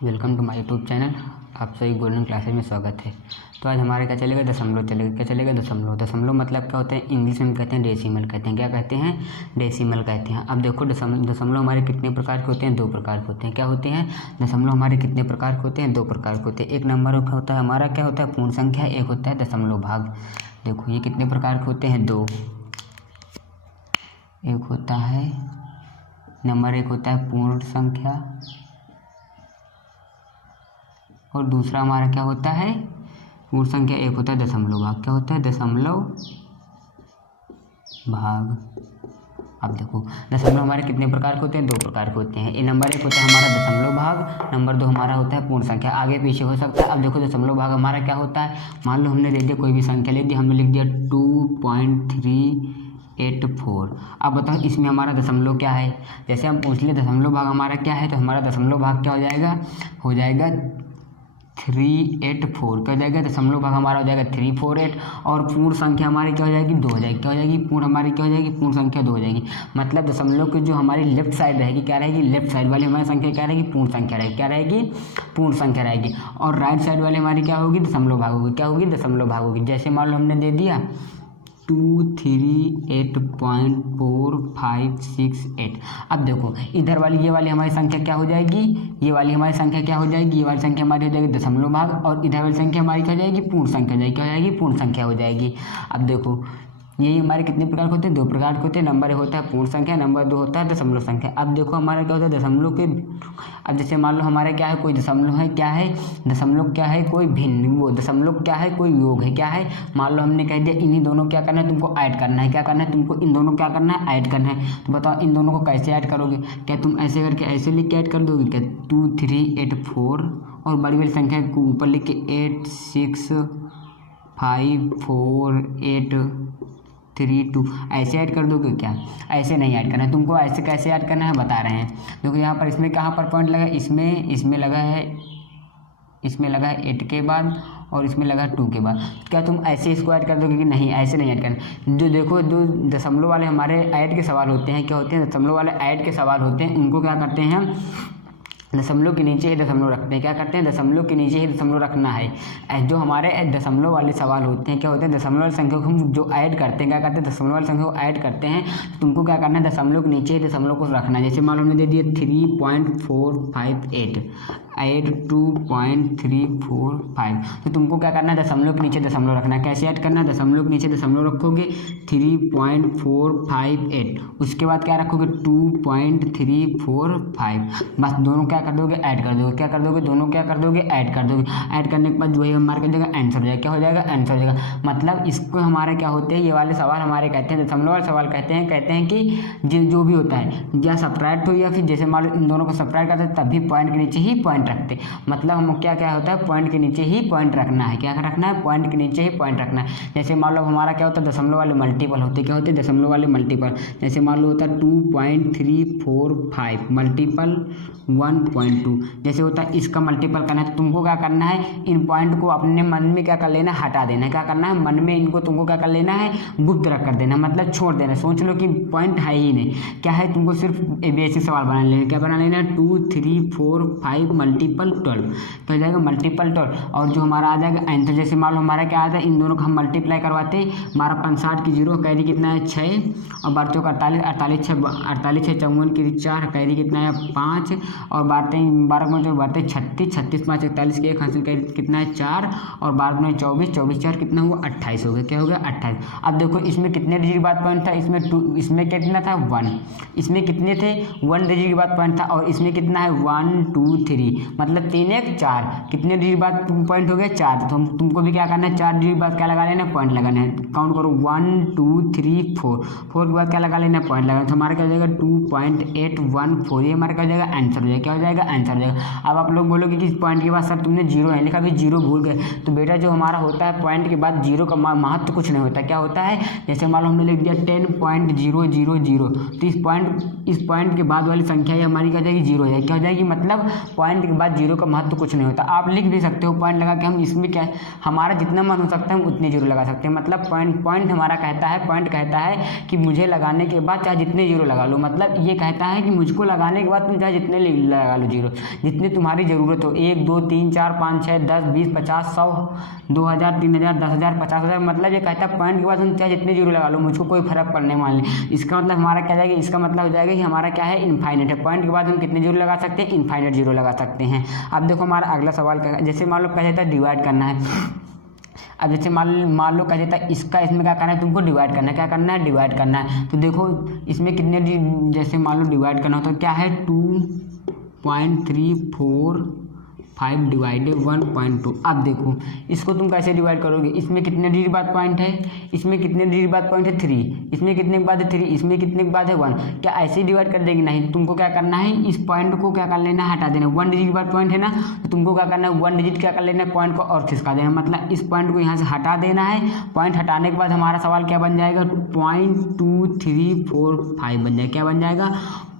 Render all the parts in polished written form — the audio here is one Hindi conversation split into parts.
Welcome to my YouTube channel. आप सभी गोल्डन क्लासेज में स्वागत है। तो आज हमारे क्या चलेगा, दशमलव चलेगा। क्या चलेगा, दशमलव। दशमलव मतलब क्या होता है, इंग्लिश में हम कहते हैं डेसिमल कहते हैं। क्या कहते हैं, डेसिमल कहते हैं। अब देखो दशमलव हमारे कितने प्रकार के होते हैं, दो प्रकार के होते हैं। क्या होते हैं, दशमलव हमारे कितने प्रकार के होते हैं, दो प्रकार के होते हैं। एक नंबर का होता है हमारा, क्या होता है, पूर्ण संख्या। एक होता है दशमलव भाग। देखो ये कितने प्रकार के होते हैं, दो। एक होता है नंबर, एक होता है पूर्ण संख्या, और दूसरा हमारा क्या होता है, पूर्ण संख्या। एक होता है दशमलव भाग। क्या होता है, दशमलव भाग। अब देखो दशमलव हमारे कितने प्रकार के होते हैं, दो प्रकार के होते हैं। ये नंबर एक होता है हमारा दशमलव भाग, नंबर दो हमारा होता है पूर्ण संख्या। आगे पीछे हो सकता है। अब देखो दशमलव भाग हमारा क्या होता है, मान लो हमने दे दिया कोई भी संख्या, ले दी, हमने लिख दिया 2.384। अब बताओ इसमें हमारा दशमलव क्या है। जैसे हम पूछ ले दशमलव भाग हमारा क्या है, तो हमारा दशमलव भाग क्या हो जाएगा, 384। क्या हो जाएगा, दशमलव भाग हमारा हो जाएगा 348। और पूर्ण संख्या हमारी क्या हो जाएगी, दो हो जाएगी। क्या हो जाएगी, पूर्ण हमारी क्या हो जाएगी, पूर्ण संख्या दो हो जाएगी। मतलब दशमलव की जो हमारी लेफ्ट साइड रहेगी, क्या रहेगी, लेफ्ट साइड वाली हमारी संख्या क्या रहेगी, पूर्ण संख्या रहेगी। क्या रहेगी, पूर्ण संख्या रहेगी। और राइट साइड वाली हमारी क्या होगी, दशमलव भाग होगी। क्या होगी, दशमलव भाग होगी। जैसे मान लो हमने दे दिया 238.4568। अब देखो इधर वाली ये वाली हमारी संख्या क्या हो जाएगी, ये वाली हमारी संख्या क्या हो जाएगी, ये वाली संख्या हमारी हो जाएगी दशमलव भाग, और इधर वाली संख्या हमारी क्या हो जाएगी, पूर्ण संख्या हो जाएगी। क्या हो जाएगी, पूर्ण संख्या हो जाएगी। अब देखो यही हमारे कितने प्रकार के होते हैं, दो प्रकार के होते हैं। नंबर एक होता है पूर्ण संख्या, नंबर दो होता है दशमलव संख्या। अब देखो हमारा क्या होता है, दशमलव के, अब जैसे मान लो हमारा क्या है, कोई दशमलव है, क्या है, दशमलव क्या है, कोई भिन्न, वो दशमलव क्या है, कोई योग है। क्या है, मान लो हमने कह दिया इन्हीं दोनों क्या करना है, तुमको ऐड करना है। क्या करना है, तुमको इन दोनों क्या करना है, ऐड करना है। तो बताओ इन दोनों को कैसे ऐड करोगे। क्या तुम ऐसे करके ऐसे लिख के ऐड कर दोगे, क्या 2384 और बड़ी वाली संख्या को ऊपर लिख के 865483 ऐसे ऐड कर दोगे। क्या ऐसे नहीं ऐड करना है तुमको, ऐसे कैसे ऐड करना है बता रहे हैं। देखो यहाँ पर इसमें कहाँ पर पॉइंट लगा, इसमें लगा है, इसमें लगा है 8 के बाद, और इसमें लगा 2 के बाद। क्या तुम ऐसे इसको ऐड कर दोगे कि नहीं, ऐसे नहीं ऐड करना। जो देखो जो दशमलव वाले हमारे ऐड के सवाल होते हैं, क्या होते हैं, दशमलव वाले ऐड के सवाल होते हैं, उनको क्या करते हैं हम, दशमलव के नीचे ही दशमलव रखते हैं। क्या करते हैं, दशमलव के नीचे ही दशमलव रखना है। जो हमारे दशमलव वाले सवाल होते हैं, क्या होते हैं, दशमलव वाली संख्या को हम जो ऐड करते हैं, क्या करते हैं, दशमलव वाली संख्या को ऐड करते हैं। तुमको क्या करना है, दशमलव के नीचे ही दशमलव को रखना है। जैसे मान लो हमने दे दिया 3.458 ऐड 2.345, तो तुमको क्या करना है, दशमलव के नीचे दशमलव रखना है। कैसे ऐड करना है, दशमलव के नीचे दशमलव रखोगे 3.458, उसके बाद क्या रखोगे 2.345, बस दोनों क्या कर दोगे, ऐड कर दोगे। क्या कर दोगे, दोनों क्या कर दोगे, ऐड कर दोगे। ऐड करने के बाद वही हमारे क्या जाएगा, आंसर हो जाएगा। क्या हो जाएगा, आंसर हो जाएगा। मतलब इसको हमारे क्या होते हैं, ये वाले सवाल हमारे कहते हैं दशमलव वाले सवाल कहते हैं कि जो भी होता है, या सब्ट्रैक्ट हो, या फिर जैसे मान लो इन दोनों को सब्ट्रैक्ट करते हैं तब भी पॉइंट के नीचे ही पॉइंट रखते। मतलब हम क्या क्या होता है, पॉइंट के नीचे ही पॉइंट रखना है। क्या रखना है, पॉइंट के नीचे ही पॉइंट रखना है। जैसे मान लो हमारा क्या होता है, दशमलव वाले मल्टीपल होते, क्या होते हैं, दशमलव वाले मल्टीपल। जैसे मान लो होता है 2.345 मल्टीपल 1.2, जैसे होता है इसका मल्टीपल करना है। तो तुमको क्या करना है, इन पॉइंट को अपने मन में क्या कर लेना, हटा देना है। क्या करना है, मन में इनको तुमको क्या कर लेना है, गुप्त रख कर देना, मतलब छोड़ देना। सोच लो कि पॉइंट है ही नहीं, क्या है, तुमको सिर्फ बेसिक सवाल बना लेना। क्या बना लेना, 2 3 4 5 मल्टीपल 12, क्या हो जाएगा, मल्टीपल 12। और जो हमारा आ जाएगा आंसर, जैसे मान लो हमारा क्या आता है, इन दोनों को हम मल्टीप्लाई करवाते, हमारा 65 की 0 कैरी कितना है 6, और 12 चौक 48, 48 6 54 की 4 कैरी कितना है 5, और 12 जो बातें 36, 36 5 41 के 1 हासिल कैरी कितना है 4, और 12 में 24, 24 4 कितना हुआ 28 हो गया। क्या हो गया, 28। अब देखो इसमें कितने डिजिट के बाद पॉइंट था, इसमें 2, इसमें कितना था 1, इसमें कितने थे 1 डिजिट के बाद पॉइंट था, और इसमें कितना है 1 2 3, मतलब 3 1 4, कितने डिजिट के बाद पॉइंट हो गया 4। तो तुमको भी क्या करना है, 4 डिजिट के बाद क्या लगा लेना, पॉइंट लगाना है। काउंट करो 1 2 3 4, 4 के बाद क्या लगा लेना, पॉइंट लगाना। तो हमारा क्या हो जाएगा 2.814, ये हमारा क्या हो जाएगा, आंसर हो जाएगा। क्या हो जाएगा, आंसर हो जाएगा। अब आप लोग बोलोगे कि पॉइंट के बाद सर तुमने जीरो है लिखा, भी जीरो भूल गए। तो बेटा जो हमारा होता है पॉइंट के बाद जीरो का महत्व कुछ नहीं होता। क्या होता है, जैसे मान लो हमने लिख दिया 10.000, तो इस पॉइंट के बाद वाली संख्या ही हमारी क्या हो जाएगी, जीरो हो जाएगी। क्या हो जाएगी, मतलब पॉइंट के बाद जीरो का महत्व कुछ नहीं होता। आप लिख भी सकते हो पॉइंट लगा के, हम इसमें क्या है हमारा जितना मन हो सकता है हम उतने जीरो लगा सकते हैं। मतलब पॉइंट हमारा कहता है, पॉइंट कहता है कि मुझे लगाने के बाद चाहे जितने जीरो लगा लो, मतलब ये कहता है कि मुझको लगाने के बाद तुम चाहे जितने लगा लो जीरो, जितनी तुम्हारी ज़रूरत हो, 1 2 3 4 5 6 10 20 50 100 2000 3000 10,000 50,000, मतलब ये कहता है पॉइंट के बाद तुम चाहे जितने जीरो लगा लो, मुझको कोई फर्क पड़ने वाला नहीं। इसका मतलब हमारा क्या जाएगा, इसका मतलब हो जाएगा कि हमारा क्या है इनफाइनाइट है। पॉइंट के बाद हम कितने जीरो लगा सकते हैं, इनफाइनाइट जीरो लगा सकते हैं। अब देखो हमारा अगला सवाल क्या है, जैसे मान लो कह देता है डिवाइड करना है। अब जैसे मान लो कह देता है इसका इसमें क्या करना है, तुमको डिवाइड करना है। क्या करना है, डिवाइड करना है। तो देखो इसमें कितने जैसे मान लो डिवाइड करना हो तो क्या है 2.345 डिवाइडेड 1.2। अब देखो इसको तुम कैसे डिवाइड करोगे, इसमें कितने डिजिट बाद पॉइंट है, इसमें कितने डिजिट बाद पॉइंट है 3, इसमें कितने के बाद है 3, इसमें कितने के बाद है 1। क्या ऐसे ही डिवाइड कर देंगे, नहीं, तुमको क्या करना है इस पॉइंट को क्या कर लेना है, हटा देना। 1 डिजिट बाद पॉइंट है ना, तो तुमको क्या करना है 1 डिजिट क्या कर लेना है, पॉइंट को और खिसका देना। मतलब इस पॉइंट को यहाँ से हटा देना है। पॉइंट हटाने के बाद हमारा सवाल क्या बन जाएगा, 0.2345 बन जाएगा। क्या बन जाएगा,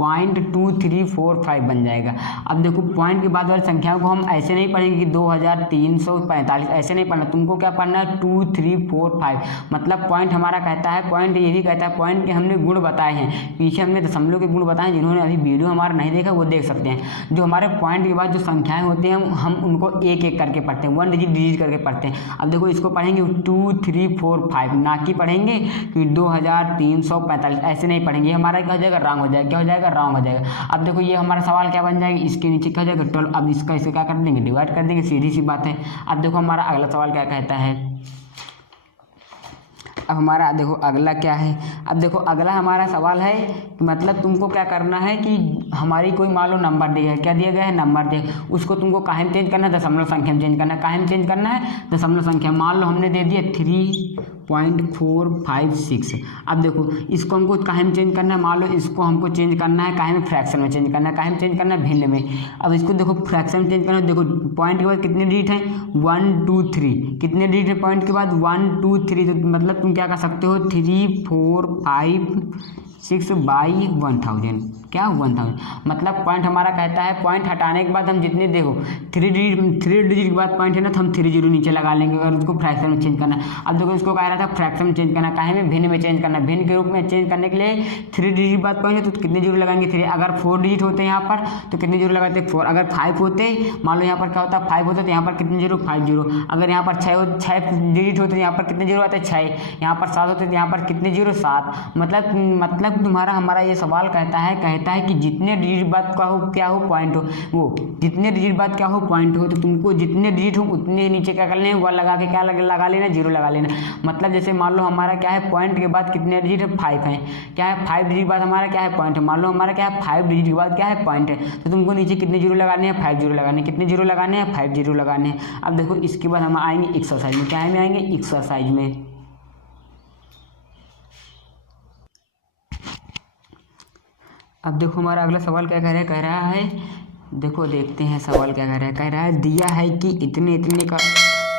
0.2345 बन जाएगा। अब देखो पॉइंट के बाद वाली संख्याओं को हम ऐसे नहीं पढ़ेंगे कि 2345, ऐसे नहीं पढ़ना, तुमको क्या पढ़ना है 2345। मतलब पॉइंट हमारा कहता है, पॉइंट ये भी कहता है, पॉइंट के हमने गुण बताए हैं, पीछे हमने दशमलव के गुण बताए, जिन्होंने अभी वीडियो हमारा नहीं देखा वो देख सकते हैं। जो हमारे पॉइंट के बाद जो संख्याएं होती हैं हम उनको एक एक करके पढ़ते हैं, 1 डिजिट करके पढ़ते हैं। अब देखो इसको पढ़ेंगे 2345, ना कि पढ़ेंगे कि 2345, ऐसे नहीं पढ़ेंगे। हमारा क्या हो जाएगा, रॉन्ग हो जाएगा। क्या हो जाएगा, रॉन्ग हो जाएगा। अब देखो ये हमारा सवाल क्या बन जाएगा, इसके नीचे क्या हो जाएगा 12। अब इसका इसे क्या कर देंगे, डिवाइड कर देंगे, सीधी सी बात है। अब देखो हमारा अगला सवाल क्या कहता है, अब हमारा देखो अगला क्या है। अब देखो अगला हमारा सवाल है कि मतलब तुमको क्या करना है कि हमारी कोई मान लो नंबर दिया है, क्या दिया गया है, नंबर दिया, उसको तुमको काहे में चेंज करना है, दशमलव संख्या में चेंज करना है। काहे में चेंज करना है, दशमलव संख्या। मान लो हमने दे दिया 3.456। अब देखो इसको हमको काहे में चेंज करना है, मान लो इसको हमको चेंज करना है काहे में, फ्रैक्शन में चेंज करना है। काहे में चेंज करना है, भिन्न में। अब इसको देखो फ्रैक्शन में चेंज करना है। देखो पॉइंट के बाद कितने डिजिट हैं, 1 2 3, कितने डिजिट है पॉइंट के बाद 1 2 3। तो मतलब तुम क्या कर सकते हो 3 4 5 6 बाई 1000, क्या 1000। मतलब पॉइंट हमारा कहता है पॉइंट हटाने के बाद हम जितने देखो 3 डिजिट के बाद पॉइंट है ना, तो हम 3 जीरो नीचे लगा लेंगे अगर उसको फ्रैक्शन में चेंज करना है। अब देखो इसको कह रहा था फ्रैक्शन में चेंज करना, काहे में, भिन्न में चेंज करना। भिन्न के रूप में चेंज करने के लिए 3 डिजिट बाद पॉइंट है तो कितने जीरो लगाएंगे 3। अगर 4 डिजिट होते हैं यहाँ पर तो कितने जीरो लगाते हैं 4। अगर 5 होते, मान लो यहाँ पर क्या होता है 5 होता तो यहाँ पर कितने जीरो 5 जीरो। अगर यहाँ पर 6 डिजिट होते तो यहाँ पर कितने जीरो आते हैं 6। यहाँ पर 7 होते तो यहाँ पर कितने जीरो 7। मतलब तुम्हारा हमारा ये सवाल कहता है कि जितने डिजिट बाद का हो क्या हो पॉइंट हो, वो जितने डिजिट बाद क्या हो पॉइंट हो, तो तुमको जितने डिजिट हो उतने नीचे क्या कर लेना, वन लगा के क्या लगा लेना, जीरो लगा लेना। मतलब जैसे मान लो हमारा क्या है पॉइंट के बाद कितने डिजिट है 5 है, क्या है 5 डिजिट बाद हमारा क्या है पॉइंट है। मान लो हमारा क्या है 5 डिजिट के बाद क्या है पॉइंट है, तो तुमको नीचे कितने जीरो लगाने हैं, 5 जीरो लगाने। कितने जीरो लगाने हैं, 5 जीरो लगाने हैं। अब देखो इसके बाद हम आएंगे एक्सरसाइज में, क्या में आएंगे, एक्सरसाइज में। अब देखो हमारा अगला सवाल क्या कह रहा है, देखो देखते हैं सवाल क्या कह रहा है दिया है कि इतने का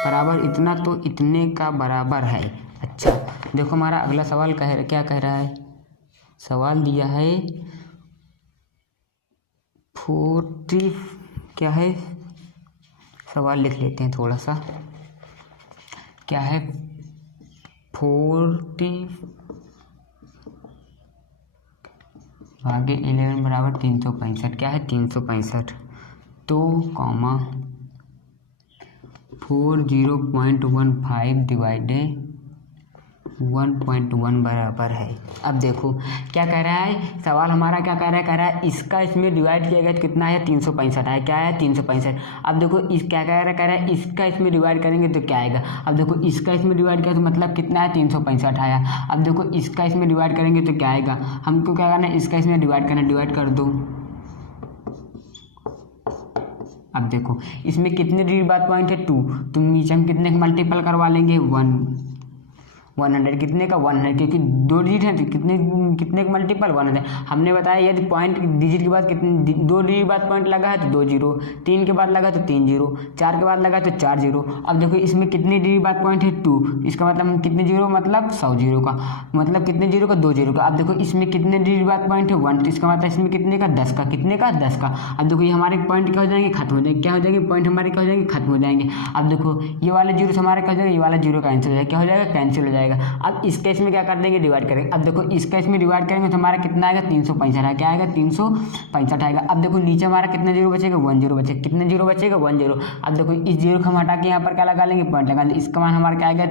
बराबर इतना तो इतने का बराबर है। अच्छा देखो हमारा अगला सवाल क्या कह रहा है, सवाल दिया है 40, क्या है सवाल लिख लेते हैं थोड़ा सा, क्या है 40 भागे 11 बराबर 365। क्या है 365, तो कॉमा 40.15 डिवाइडेड 1.1 बराबर है। अब देखो क्या कह रहा है सवाल हमारा, क्या कह रहा है इसका इसमें डिवाइड किया गया तो कितना है 365 है। क्या है 365। अब देखो इस क्या कह रहा है इसका इसमें डिवाइड करेंगे तो क्या आएगा। अब देखो इसका इसमें डिवाइड किया तो मतलब कितना है 365 आया। अब देखो इसका इसमें डिवाइड करेंगे तो क्या आएगा, हमको क्या करना है इसका इसमें डिवाइड करना, डिवाइड कर दो। अब देखो इसमें कितने डिजिट बाद पॉइंट है 2, तो नीचे हम कितने मल्टीपल करवा लेंगे 1 100 कितने का 100, क्योंकि 2 डिजिट है तो कितने का मल्टीपल 100। हमने बताया यदि पॉइंट डिजिट के बाद कितने 2 डिजिट बाद पॉइंट लगा है तो 2 जीरो, 3 के बाद लगा तो 3 जीरो, 4 के बाद लगा तो 4 जीरो। अब देखो इसमें कितने डिजिट बाद पॉइंट है 2, इसका मतलब कितने जीरो मतलब 100 जीरो का, मतलब कितने जीरो का 2 जीरो का। अब देखो इसमें कितने डिजिट बाद पॉइंट है 1, तो इसका मतलब इसमें कितने का 10 का, कितने का 10 का। अब देखो ये हमारे पॉइंट क्या हो जाएंगे, खत्म हो जाएंगे, क्या हो जाएंगे पॉइंट हमारे क्या हो जाएंगे, खत्म हो जाएंगे। अब देखो ये वाले जीरो से हमारे क्या हो जाएगा, ये वाला जीरो कैंसिल हो जाएगा, क्या हो जाएगा कैंसिल हो जाएगा। अब इस केस में क्या कर देंगे, डिवाइड करेंगे। अब देखो इस केस में डिवाइड करेंगे तो हमारा कितना आएगा 365 आएगा, क्या आएगा 365 आएगा। अब देखो नीचे हमारा कितना जीरो बचेगा 1 जीरो बचेगा, कितने जीरो बचेगा 1 जीरो। अब देखो इस जीरो को हम हटा के यहाँ पर क्या लगा लेंगे, पॉइंट लगा लेंगे, इसका मान हमारा क्या आएगा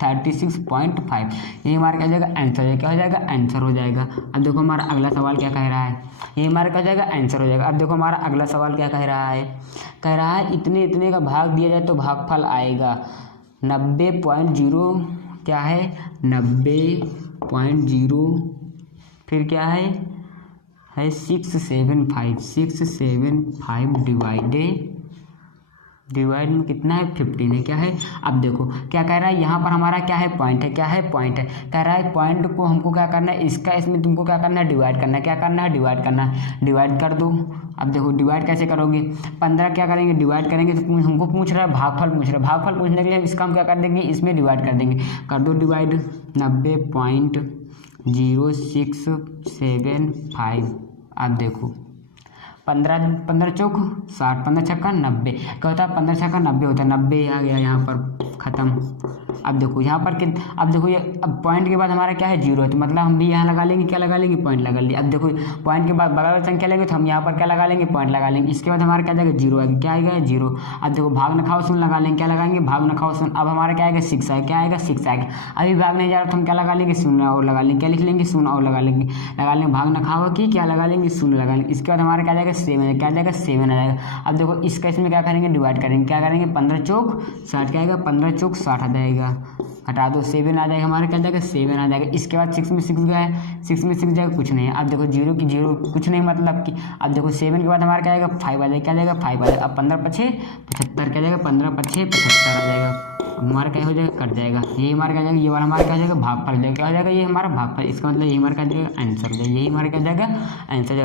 36.5। ये हमारा क्या हो जाएगा आंसर हो जाएगा, क्या हो जाएगा आंसर हो जाएगा। अब देखो हमारा अगला सवाल क्या कह रहा है, ये हमारा क्या हो जाएगा आंसर हो जाएगा। अब देखो हमारा अगला सवाल क्या कह रहा है, कह रहा है इतने इतने का भाग दिया जाए तो भागफल आएगा 90.0, क्या है 90.0, फिर क्या है 675 डिवाइड में कितना है 15 है, क्या है। अब देखो क्या कह रहा है, यहाँ पर हमारा क्या है पॉइंट है, क्या है पॉइंट है। कह रहा है पॉइंट को हमको क्या करना है, इसका इसमें तुमको क्या करना है डिवाइड करना है, क्या करना है डिवाइड करना है, डिवाइड कर दो। अब देखो डिवाइड कैसे करोगे, 15 क्या करेंगे डिवाइड करेंगे तो हमको पूछ रहा है भागफल पूछ रहा है, भागफल पूछने के लिए इसका हम क्या कर देंगे, इसमें डिवाइड कर देंगे, कर दो डिवाइड 90.0675। अब देखो 15 चौक 60, 15 छक्का 90, क्या होता है 15 छक्का 90 होता है, 90 आ गया यहाँ पर ख़त्म। अब देखो यहाँ पर अब देखो ये अब पॉइंट के बाद हमारा क्या है जीरो है, तो मतलब हम भी यहाँ लगा लेंगे, क्या लगा लेंगे पॉइंट लगा लेंगे। अब देखो पॉइंट के बाद बगल संख्या लेंगे तो हम यहाँ पर क्या लगा लेंगे पॉइंट लगा लेंगे, इसके बाद हमारा क्या जाएगा जीरो आएगा, क्या आएगा जीरो। अब देखो भाग न खाओ शून्य लगा लेंगे, क्या लगाएंगे भाग न खाओ शून्य। अब हमारा क्या आएगा 6 आएगा, क्या आएगा 6 आएगा। अभी भाग नहीं जा रहा तो हम क्या लगा लेंगे शून्य और लगा लेंगे, क्या लिख लेंगे शून्य और लगा लेंगे भाग न खाओ की क्या लगा लेंगे शून्य लगा लेंगे। इसके बाद हमारा क्या जाएगा 7, क्या जाएगा 7 आ जाएगा। अब देखो इस केस में क्या करेंगे डिवाइड करेंगे, क्या करेंगे 15 चौक 60, क्या आएगा 15 चौक 60 आ जाएगा, हटा दो 7 आ जाएगा, हमारा क्या जाएगा 7 आ जाएगा। इसके बाद 6 में 6 गया है, 6 में 6 जाएगा कुछ नहीं है। अब देखो जीरो की जीरो कुछ नहीं मतलब कि। अब देखो 7 के बाद हमारा क्या आएगा 5 आ जाएगा, क्या जाएगा 5 आ जाएगा। अब 15 पछे 75, क्या जाएगा 15 पछे 75 आ जाएगा। अब हमारा क्या हो जाएगा कट जाएगा, ये हमारा क्या जाएगा, ये वाला हमारा क्या हो जाएगा भागफल हो जाएगा, क्या हो जाएगा ये हमारा भागफल। इसका मतलब ये हमारा क्या जाएगा आंसर हो जाएगा, यही हमारा क्या जाएगा आंसर जाएगा।